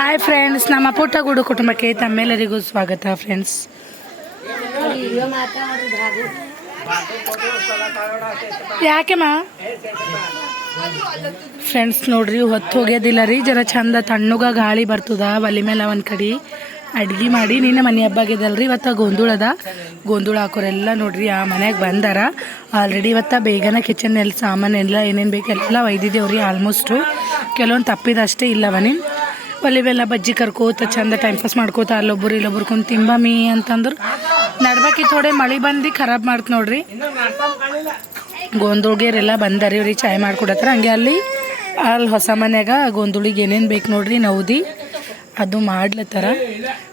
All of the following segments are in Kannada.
ಹಾಯ್ ಫ್ರೆಂಡ್ಸ್, ನಮ್ಮ ಪುಟ್ಟಗೂಡು ಕುಟುಂಬಕ್ಕೆ ತಮ್ಮೆಲ್ಲರಿಗೂ ಸ್ವಾಗತ. ಫ್ರೆಂಡ್ಸ್, ಯಾಕೆಮ್ಮ ಫ್ರೆಂಡ್ಸ್ ನೋಡ್ರಿ, ಹೊತ್ತು ಹೋಗ್ಯೋದಿಲ್ಲ ರೀ. ಜರ ಚಂದ ತಣ್ಣಗ ಗಾಳಿ ಬರ್ತದ. ಒಲಿ ಮೇಲೆ ಒಂದು ಕಡೆ ಅಡ್ಗೆ ಮಾಡಿ ನಿನ್ನೆ ಮನೆ ಹಬ್ಬ ಆಗಿದಲ್ರಿ. ಇವತ್ತು ಗೋಂಧೂಳ ಹಾಕೋರೆಲ್ಲ ನೋಡ್ರಿ ಆ ಮನೆಯಾಗ ಬಂದಾರ ಆಲ್ರೆಡಿ. ಇವತ್ತು ಬೇಗನೆ ಕಿಚನ್ ಎಲ್ಲ ಸಾಮಾನು ಎಲ್ಲ ಏನೇನು ಬೇಕು ಎಲ್ಲ ಒಯ್ದಿದ್ದೇವ್ರಿ. ಆಲ್ಮೋಸ್ಟು ಕೆಲವೊಂದು ತಪ್ಪಿದಷ್ಟೇ ಇಲ್ಲವನಿ. ಒಲಿ ಮೇಲೆ ಬಜ್ಜಿ ಕರ್ಕೋತ ಚಂದ ಟೈಮ್ ಪಾಸ್ ಮಾಡ್ಕೋತ ಅಲ್ಲೊಬ್ಬರು ಇಲ್ಲೊಬ್ರು ಕುಂತು ತಿಂಬಮಿ ಅಂತಂದ್ರೆ ನಡ್ಬಾಕಿ ಥೋಡೆ ಮಳೆ ಬಂದು ಖರಾಬ್ ಮಾಡ್ತು ನೋಡ್ರಿ. ಗೋಂಧೂಳ್ಗೆರೆಲ್ಲ ಬಂದಾರಿ ಅವ್ರಿಗೆ ಚಾಯ್ ಮಾಡ್ಕೊಡತ್ತಾರ. ಹಂಗೆ ಅಲ್ಲಿ ಹೊಸ ಮನ್ಯಾಗ ಗೋಂಧೂಳಿಗೆ ಏನೇನು ಬೇಕು ನೋಡ್ರಿ ನೌದಿ ಅದು ಮಾಡ್ಲತ್ತಾರ.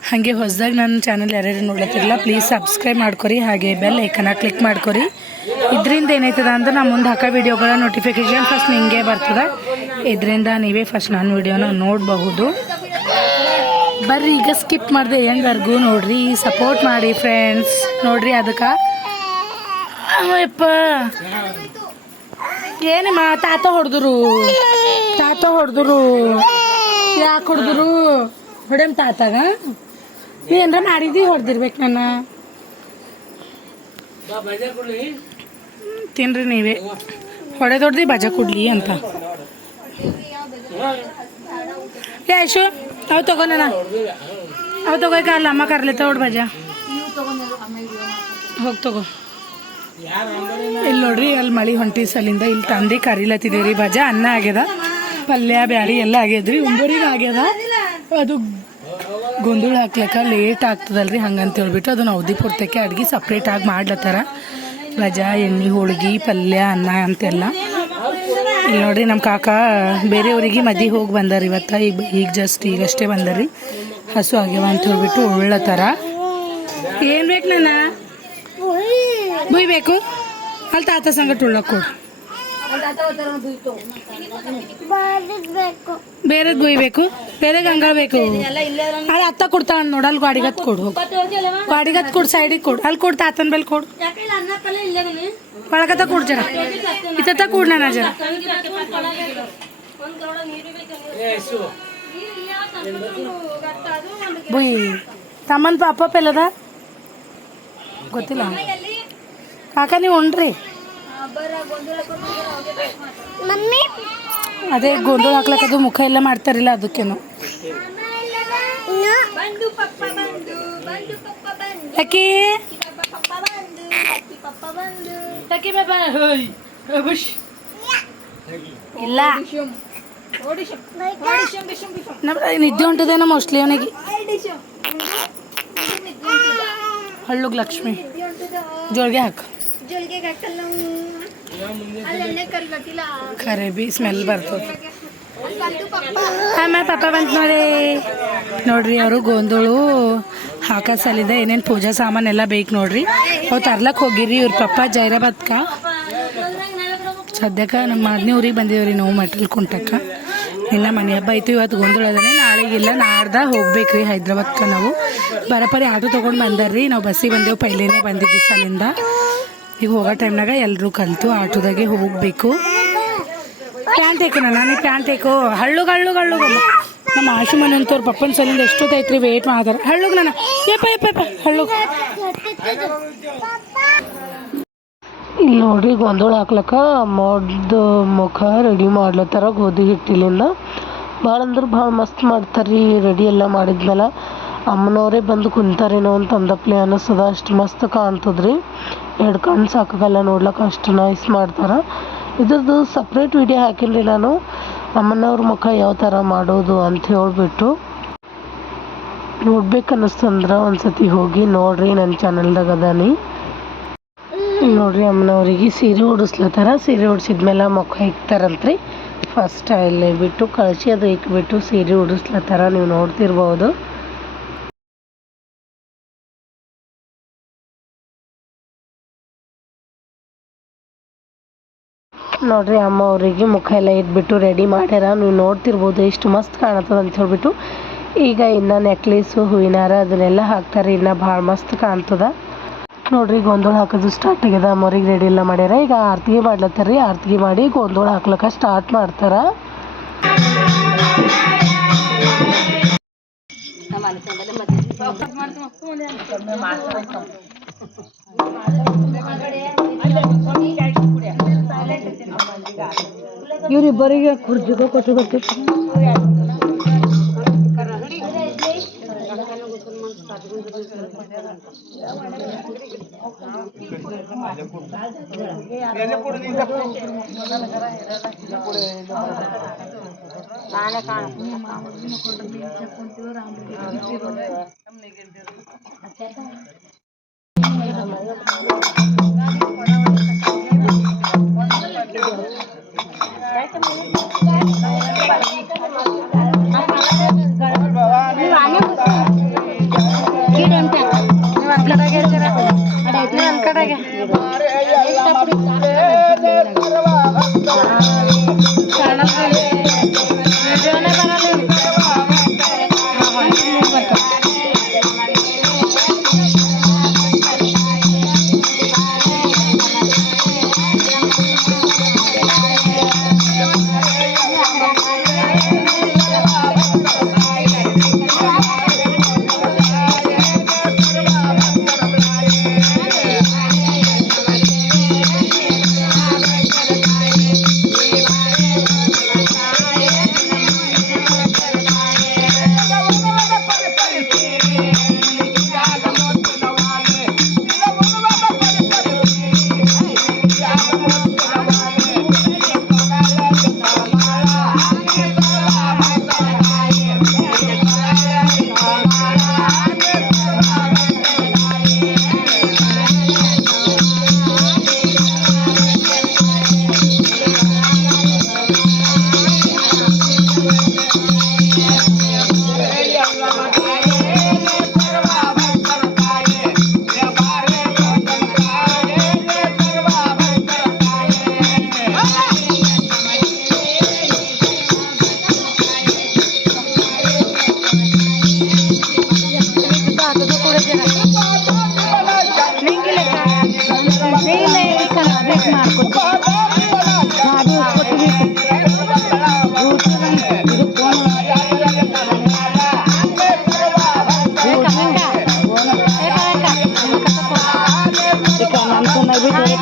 ಹಾಗೆ ಹೊಸದಾಗಿ ನನ್ನ ಚಾನಲ್ ಯಾರ್ಯಾರು ನೋಡ್ಲತ್ತಿರಲ್ಲ ಪ್ಲೀಸ್ ಸಬ್ಸ್ಕ್ರೈಬ್ ಮಾಡ್ಕೊರಿ, ಹಾಗೆ ಬೆಲ್ ಐಕನ್ನ ಕ್ಲಿಕ್ ಮಾಡ್ಕೊರಿ. ಇದರಿಂದ ಏನಾಯ್ತದ ಅಂದ್ರೆ ನಾ ಮುಂದೆ ಹಾಕೋ ವಿಡಿಯೋಗಳ ನೋಟಿಫಿಕೇಶನ್ ಫಸ್ಟ್ ನಿಮಗೆ ಬರ್ತದೆ. ಇದರಿಂದ ನೀವೇ ಫಸ್ಟ್ ನನ್ನ ವಿಡಿಯೋನ ನೋಡಬಹುದು. ಬರ್ರಿ ಈಗ ಸ್ಕಿಪ್ ಮಾಡಿದೆ ಹೆಂಗರ್ಗೂ ನೋಡ್ರಿ, ಸಪೋರ್ಟ್ ಮಾಡಿ ಫ್ರೆಂಡ್ಸ್. ನೋಡ್ರಿ ಅದಕ್ಕೆ ಯಪ್ಪ ಏನಮ್ಮ ತಾತ ಹೊಡೆದ್ರು ಯಾಕೆ ಹೊಡೆದ್ರು? ಹೊಡೆಮ್ ತಾತಾಗ ಏನ್ರ ಮಾಡಿದ್ವಿ ಹೊಡೆದಿರ್ಬೇಕು. ನನ್ನ ತಿನ್ರಿ ನೀವೇ ಹೊಡೆದೊಡ್ದು ಬಜಾ ಕೊಡ್ಲಿ ಅಂತ. ಯಶು ಅವು ತಗೋಣ, ಅವು ತಗೋಕ ಅಲ್ಲ ಅಮ್ಮ ಕರ್ಲಿತ್ತ ಹೊಡ್ ಬಜಾ ಹೋಗಿ ತಗೋ. ಇಲ್ಲಿ ನೋಡ್ರಿ, ಅಲ್ಲಿ ಮಳೆ ಹೊಂಟಿ ಸಲಿಂದ ಇಲ್ಲಿ ತಂದೆ ಕರಿಲತ್ತಿದ್ದೀವ್ರಿ. ಬಜಾ ಅನ್ನ ಆಗ್ಯದ, ಪಲ್ಯ ಬ್ಯಾಳಿ ಎಲ್ಲ ಆಗ್ಯದ್ರಿ. ಒಂಬರಿಗೆ ಆಗ್ಯದ. ಅದು ಗೋಂಧೂಳ ಹಾಕ್ಲಕ್ಕ ಲೇಟ್ ಆಗ್ತದಲ್ರಿ, ಹಂಗಂತ ಹೇಳ್ಬಿಟ್ಟು ಅದನ್ನ ಅವಧಿ ಪೂರ್ತಕ್ಕೆ ಅಡ್ಗೆ ಸಪ್ರೇಟಾಗಿ ಮಾಡ್ಲತ್ತಾರ. ಬಜಾ, ಎಣ್ಣೆ, ಹೋಳ್ಗೆ, ಪಲ್ಯ, ಅನ್ನ ಅಂತೆಲ್ಲ. ಇಲ್ಲಿ ನೋಡ್ರಿ ನಮ್ಮ ಕಾಕ ಬೇರೆಯವ್ರಿಗೆ ಮದಿ ಹೋಗಿ ಬಂದಾರ ಇವತ್ತು. ಈಗಷ್ಟೇ ಬಂದಾರ್ರಿ. ಹಸು ಆಗ್ಯಾವ ಅಂತ ಹೇಳ್ಬಿಟ್ಟು ಉಳ್ಳತ್ತಾರ. ಏನು ಬೇಕು ನನ್ನ ಬುಯ್ಬೇಕು? ಅಲ್ಲಿ ತಾತ ಸಂಗಟ ಉಳ್ಳಕ್ ಕೊಡು. ಬೇರೆ ಬುಯ್ಬೇಕು, ಬೇರೆ ಗಂಗಾಳ ಬೇಕು. ಅಲ್ಲಿ ಅತ್ತ ಕೊಡ್ತಾಳ ನೋಡಲ್. ಗಾಡಿಗತ್ ಕೊಡು, ಗಾಡಿಗತ್ ಕೊಡು, ಸೈಡಿಗೆ ಕೊಡು. ಅಲ್ಲಿ ಕೊಡು, ತಾತನ ಬೆಲ್ ಕೊಡು. ಒಳಗತ್ತ ಕೊಡು ಜರ, ಇತ್ತ ಕೊಡು ನನ್ನ ಜರ. ಬುಯ್ ತಮ್ಮನ ಪಾಪ ಪೆಲ್ಲದ ಗೊತ್ತಿಲ್ಲ. ಕಾಕ ನೀವು ಉಣ್ರಿ. ಅದೇ ಗೋಂಧೂಳ ಹಾಕ್ಲಕ್ಕದು ಮುಖ ಎಲ್ಲ ಮಾಡ್ತಾರಿಲ್ಲ ಅದಕ್ಕೇನು. ಅಕ್ಕಿ ಇಲ್ಲ ನಿದ್ದೆ ಉಂಟದೇನೋ ಮೋಸ್ಟ್ಲಿ ಅವನಿಗೆ. ಹಳ್ಳುಗ್ ಲಕ್ಷ್ಮಿ ಜೋಳಿಗೆ ಹಾಕು. ಖರೆ ಬಿ ಸ್ಮೆಲ್ ಬರ್ತದೆ. ಆಮೇಲೆ ಪಾಪ ಬಂತು ನೋಡ್ರಿ. ಅವರು ಗೋಂಧೂಳು ಹಾಕೋ ಸಲಿದ ಏನೇನು ಪೂಜಾ ಸಾಮಾನೆಲ್ಲ ಬೇಕು ನೋಡ್ರಿ. ಅವು ತರ್ಲಕ್ಕೆ ಹೋಗಿರಿ ಇವ್ರ ಪಪ್ಪ ಜೈರಾಬಾದ್ಕ. ಸದ್ಯಕ್ಕೆ ನಮ್ಮ ಮಾದನಿ ಊರಿಗೆ ಬಂದಿವ್ರಿ ನಾವು ಮೆಟ್ರಿಲ್ ಕುಂಟಕ್ಕೆ. ಇನ್ನು ಮನೆ ಹಬ್ಬ ಐತಿ. ಇವತ್ತು ಗೋಂಧೂಳ ಅದನ್ನೇ, ನಾಳೆಗಿಲ್ಲ ನಾಡ್ದ ಹೋಗ್ಬೇಕ್ರಿ ಹೈದ್ರಾಬಾದ್ಕ. ನಾವು ಬರಪರಿ ಆಟೋ ತೊಗೊಂಡು ಬಂದಾರ್ರಿ. ನಾವು ಬಸ್ಸಿಗೆ ಬಂದೆವು, ಪೈಲೇನೆ ಬಂದಿದ್ವಿ ಸಾಲಿಂದ. ಈಗ ಹೋಗೋ ಟೈಮ್ನಾಗ ಎಲ್ಲರೂ ಕಲಿತು ಆಟೋದಾಗೆ ಹೋಗಬೇಕು. ಪ್ಯಾಂಟ್ ಏಕು ನಾನು ಪ್ಯಾಂಟ್ ಏಕು ಹಳ್ಳುಗಮ್ಮ ನಮ್ಮ ಆಶುಮನ್ ಅಂತವ್ರ ಪಪ್ಪನ ಸಲಿಂದ ಎಷ್ಟೊತ್ತೈತ್ರಿ ವೇಟ್ ಮಾಡ್ತಾರೆ. ಹಳ್ಳುಗ್ ನಾನು ಯಪ್ಪ ಹಳ್ಳುಗ್. ಇಲ್ಲಿ ನೋಡ್ರಿ ಗೋಂಧೂಳ ಹಾಕ್ಲಕ್ಕ ಮಾಡ್ದು ಮುಖ ರೆಡಿ ಮಾಡ್ಲತ್ತಾರ ಗೋಧಿ ಹಿಟ್ಟಿಲಿಂದ. ಭಾಳ ಅಂದ್ರೆ ಭಾಳ ಮಸ್ತ್ ಮಾಡ್ತಾರ್ರಿ. ರೆಡಿ ಎಲ್ಲ ಮಾಡಿದ್ಮೇಲೆ ಅಮ್ಮನವರೇ ಬಂದು ಕುಂತಾರೇನೋ ಅಂತ ಅಂದಪ್ಲೆ ಅನ್ನಿಸ್ತದ. ಅಷ್ಟು ಮಸ್ತ್ ಕಾಣ್ತದ್ರಿ. 2 ಕಣ್ಣು ಸಾಕಾಗಲ್ಲ ನೋಡ್ಲಿಕ್ಕೆ, ಅಷ್ಟು ನೈಸ್ ಮಾಡ್ತಾರೆ. ಇದ್ರದ್ದು ಸಪ್ರೇಟ್ ವಿಡಿಯೋ ಹಾಕಿಲ್ರಿ ನಾನು, ಅಮ್ಮನವ್ರ ಮುಖ ಯಾವ ಥರ ಮಾಡೋದು ಅಂತ ಹೇಳ್ಬಿಟ್ಟು. ನೋಡ್ಬೇಕು ಅನ್ನಿಸ್ತಂದ್ರೆ ಒಂದ್ಸತಿ ಹೋಗಿ ನೋಡ್ರಿ, ನನ್ನ ಚಾನಲ್ದಾಗ ಅದಾನಿ. ನೋಡ್ರಿ ಅಮ್ಮನವ್ರಿಗೆ ಸೀರೆ ಉಡಿಸ್ಲತ್ತಾರ. ಸೀರೆ ಉಡಿಸಿದ್ಮೇಲೆ ಮುಖ ಇಕ್ತಾರಂತ್ರಿ. ಫಸ್ಟ್ ಅಲ್ಲಿ ಬಿಟ್ಟು ಕಳಶಿ ಅದು ಇಕ್ಬಿಟ್ಟು ಸೀರೆ ಉಡಿಸ್ಲತ್ತಾರ. ನೀವು ನೋಡ್ತಿರ್ಬೋದು. ನೋಡ್ರಿ ಅಮ್ಮ ಅವರಿಗೆ ಮುಖ ಎಲ್ಲ ಇಟ್ಬಿಟ್ಟು ರೆಡಿ ಮಾಡ್ಯಾರ. ನೀವು ನೋಡ್ತಿರ್ಬೋದು ಎಷ್ಟು ಮಸ್ತ್ ಕಾಣತ್ತದ ಅಂತ ಹೇಳ್ಬಿಟ್ಟು. ಈಗ ಇನ್ನು ನೆಕ್ಲೇಸು, ಹೂವಿನಾರ ಅದನ್ನೆಲ್ಲ ಹಾಕ್ತಾರೆ. ಇನ್ನು ಭಾಳ ಮಸ್ತ್ ಕಾಣ್ತದ. ನೋಡ್ರಿ ಗೊಂದೋಳ ಹಾಕೋದು ಸ್ಟಾರ್ಟ್ ಆಗ್ಯದ. ಅಮ್ಮವ್ರಿಗೆ ರೆಡಿ ಎಲ್ಲ ಮಾಡ್ಯಾರ. ಈಗ ಆರತಿಗೆ ಮಾಡ್ಲತ್ತಾರ್ರಿ. ಆರತಿಗೆ ಮಾಡಿ ಗೊಂದೋಳ ಹಾಕ್ಲಕ್ಕ ಸ್ಟಾರ್ಟ್ ಮಾಡ್ತಾರ. ಇವ್ರಿಬ್ಬರಿಗೆ ಕುರ್ಜಿಗೂ ಕೊಟ್ಟು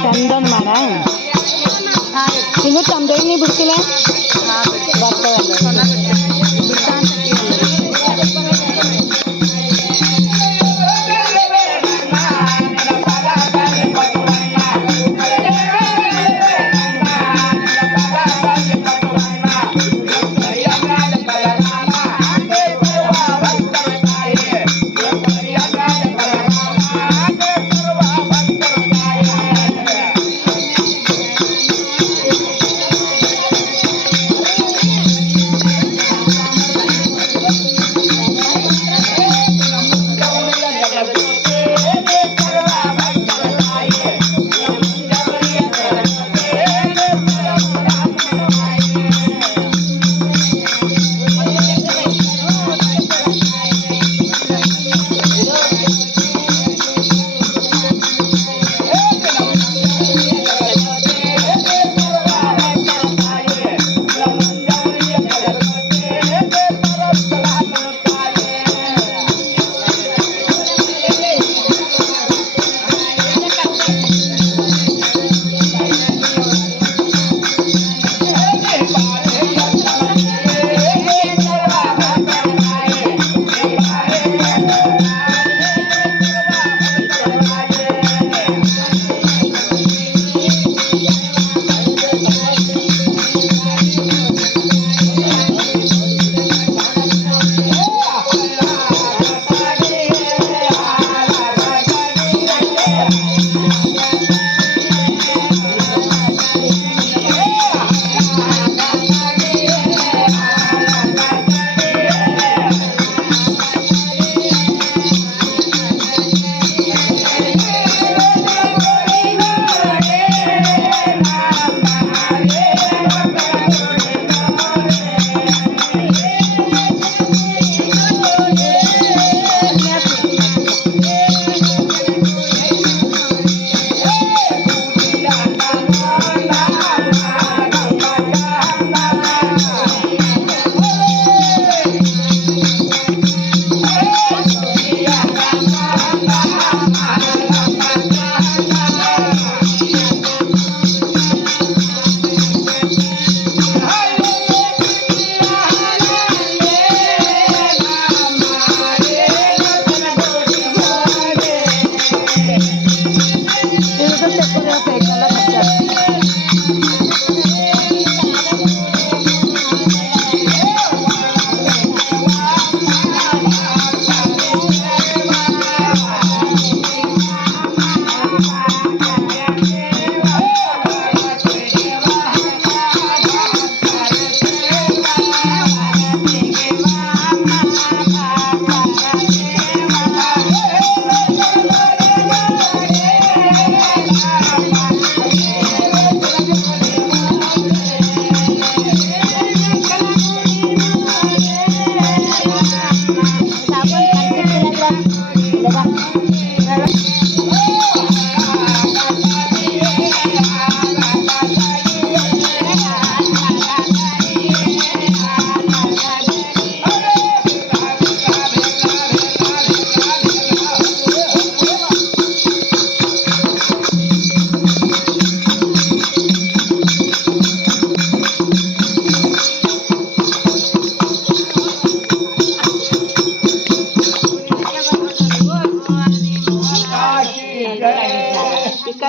ಚಂದನ್ ಮಾಡ ಇನ್ನು ತಂದೆಗೆ ನೀ ಬಿಡ್ತಿಲ್ಲ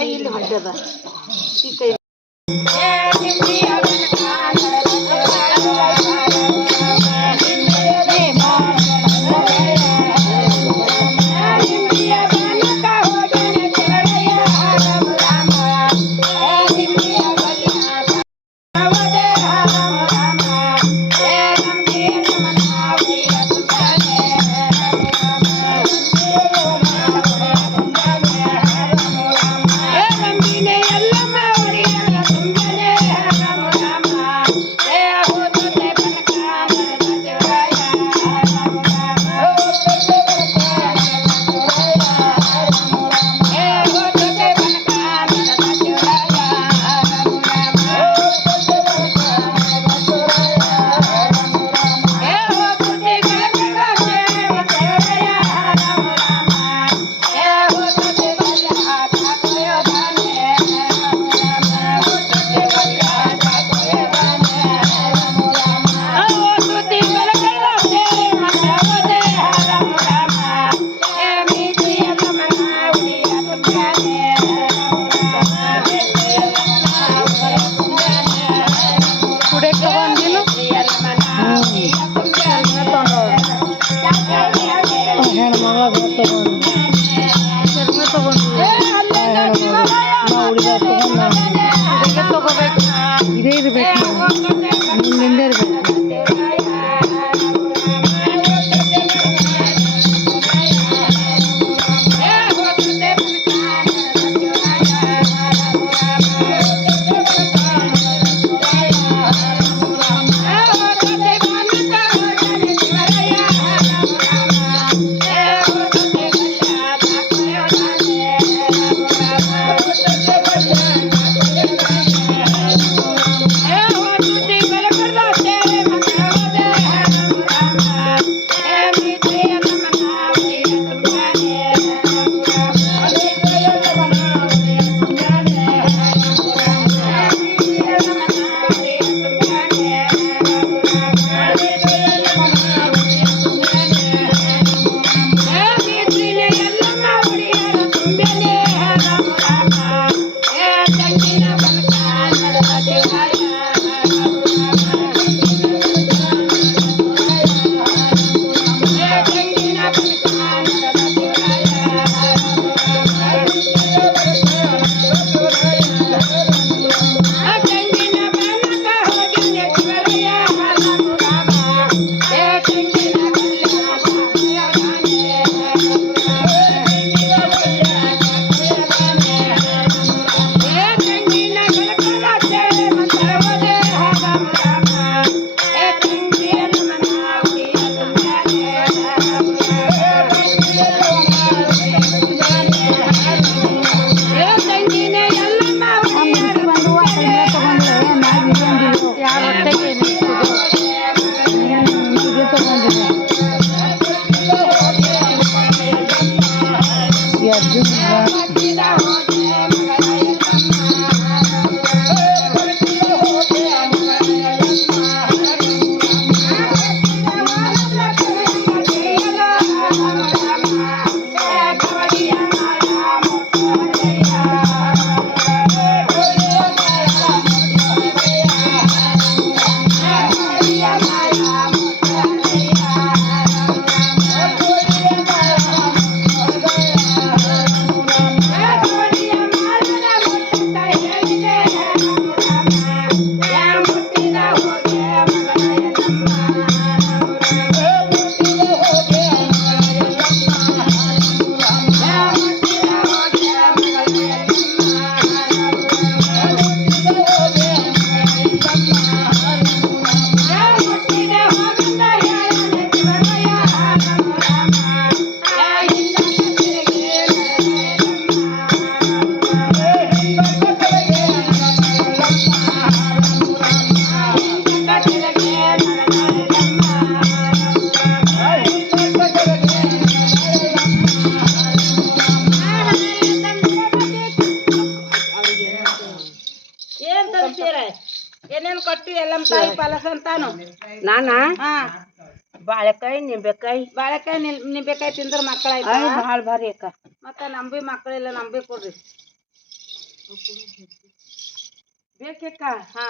ಕೈ ಇಲ್ಲಿ ಹೊಂಟದ ಈ ಕೈ ಇದೇ ಇರಬೇಕು ನಿಂದೆ ಇರಬೇಕು ಏನೇನ್ ಕೊಟ್ಟಿ ಎಲ್ಲಮ್ಮ ತಾಯಿ ಫಲಸ ಅಂತಾನು ನಾನ ಬಾಳೆಕಾಯಿ ನಿಂಬೆಕಾಯಿ ನಿಂಬೆಕಾಯಿ ತಿಂದ್ರ ಮಕ್ಕಳಾಯ್ತು ಭಾಳ ಭಾರಿ ಅಕ್ಕ ಮತ್ತ ನಮ್ಬಿ ಮಕ್ಕಳಿಲ್ಲ ನಮ್ಬಿ ಕೊಡ್ರಿ ಬೇಕಕ್ಕ ಹಾ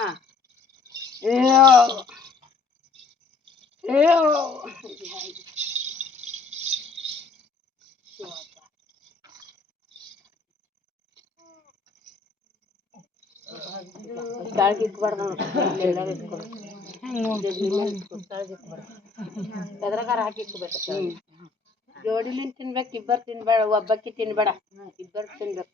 ಕೆಳಗೆ ಇಟ್ಬಾರ್ದು ಎದ್ರಗಾರ ಹಾಕಿ ಇಟ್ಕೋಬೇಕು ಜೋಡಿಲಿಂದ ತಿನ್ಬೇಕು ಇಬ್ಬರು ತಿನ್ಬೇಡ ಒಬ್ಬಕ್ಕಿ ತಿನ್ಬೇಡ ಇಬ್ಬರು ತಿನ್ಬೇಕು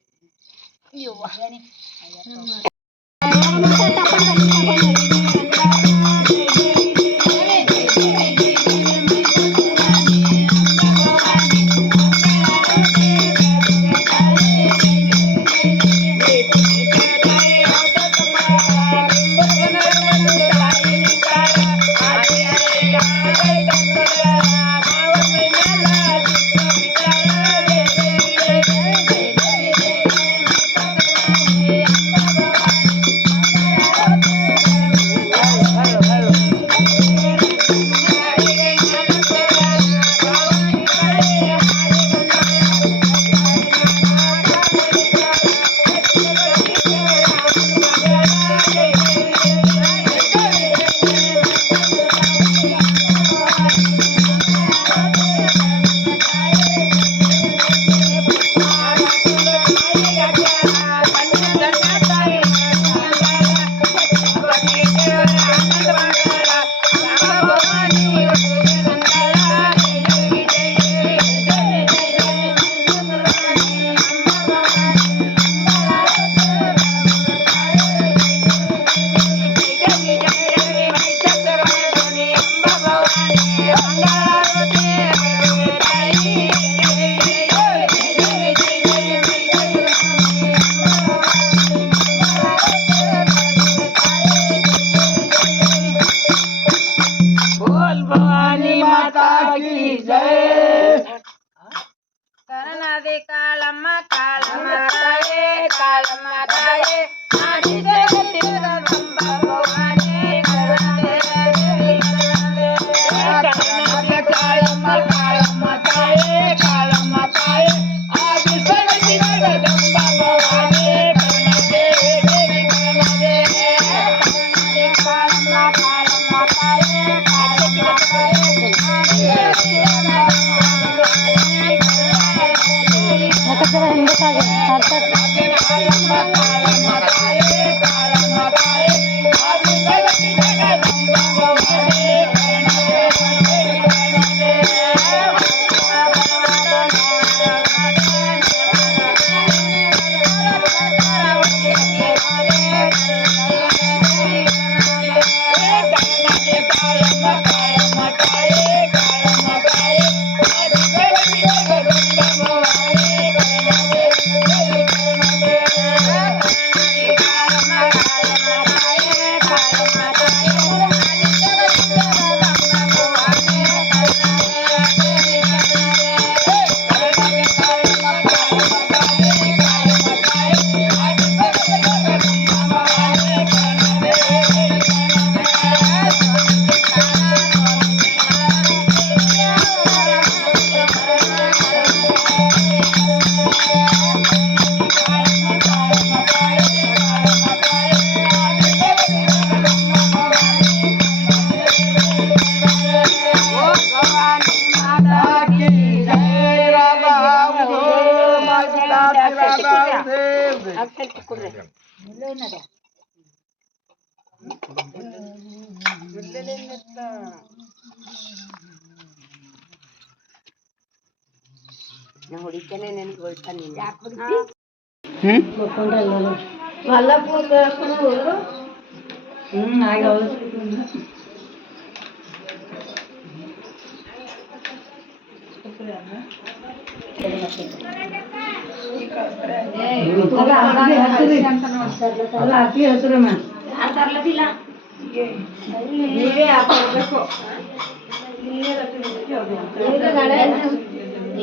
ಹೊಡಿತೇನೆ ನನಗೆ ಹೊಳ್ತಾನೆ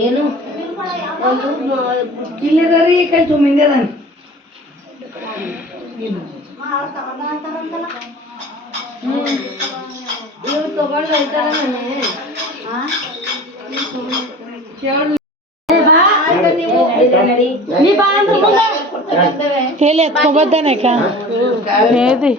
ಏನು ಇಲ್ಲದರಿ ಕೈ ಸುಮ್ಮಿಂದದಾನೆ ಇವ್ರು ತಗೊಂಡು ಹೋಯ್ತಾರ ನೀ ಬಾ ಅಂದ್ರೆ ಎಲ್ಲಿ ಎತ್ಕೊಬದ್ದಾನಕ ಏದಿ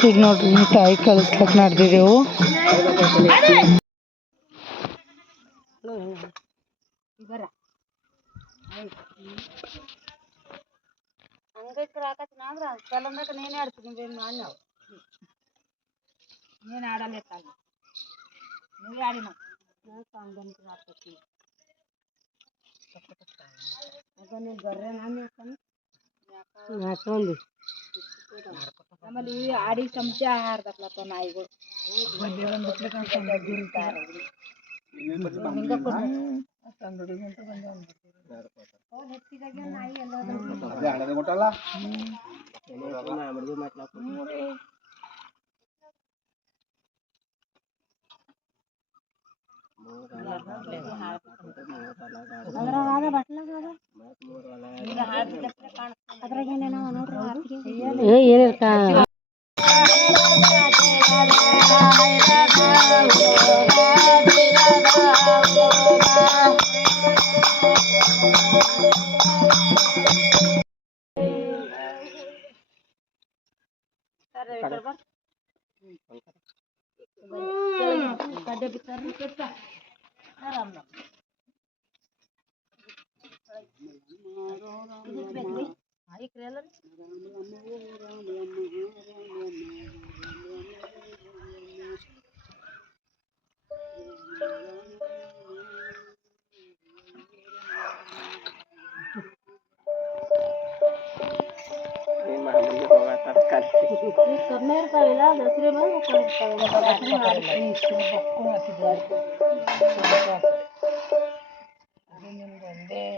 ಈಗ ನೋಡ್ರಿ ತಾಯಿ ಕಲಿಸ್ಲಕ್ ನಡೆದಿದ್ದೆವು. ನೀನೇ ಆಡ್ತೀನಿ ನೀನು ಆಡಲ್ಲ ನೀವೇ ಆಡಿ ಆಮೇಲೆ ಈ ಆಡಿ ಚಮಚ ಹಾರ್ದಕ್ಲತ್ತ ನಾಯಿಗಳು ಆಗಿದ್ದಿಲ್ಲ 29 ಗಂಟೆ